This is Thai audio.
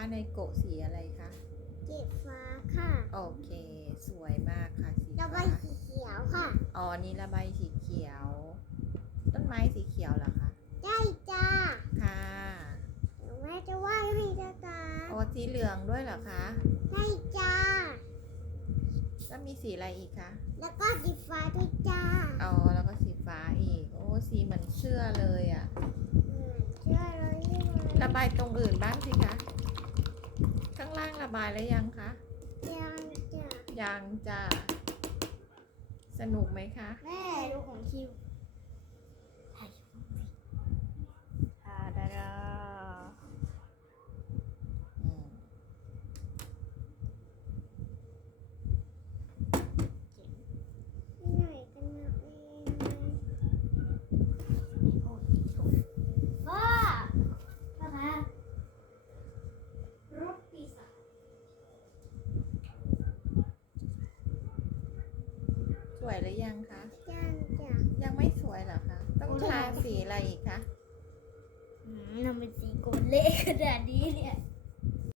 บ้านในโกะสีอะไรคะเก็บฟ้าค่ะ โอเค สวยมากค่ะสีระบาฟ้ายสีเขียวค่ะ อ๋อ นี่ระบายสีเขียว ต้นไม้สีเขียวเหรอคะได้จ้า ค่ะเดี๋ยวแม่จะวาดให้จ้าจ้าโอ้สีเหลืองด้วยเหรอคะได้จ้า แล้วมีสีอะไรอีกคะ แล้วก็สีฟ้าด้วยจ้า อ๋อ แล้วก็สีฟ้าอีก โอ้ สีเหมือนเชื่อเลยอะอืมเชื่อเลยใช่ไหมระบายตรงอื่นบ้างสิคะข้าง ล่างระบายแล้วยังคะยังจ้ายังจ้าสนุกไหมคะ แม่ดูของคิว ทาดาดาอืม เหนื่อยกันมากเองพ่อพ่อคะรถปีศาจ ส วยหรือยังคะจ้าจ้ายังไม่สวยเหรอคะ ต้องทาสีอะไรอีกคะ อืมทำเป็นสีโกนเละขนาดนี้เนี่ย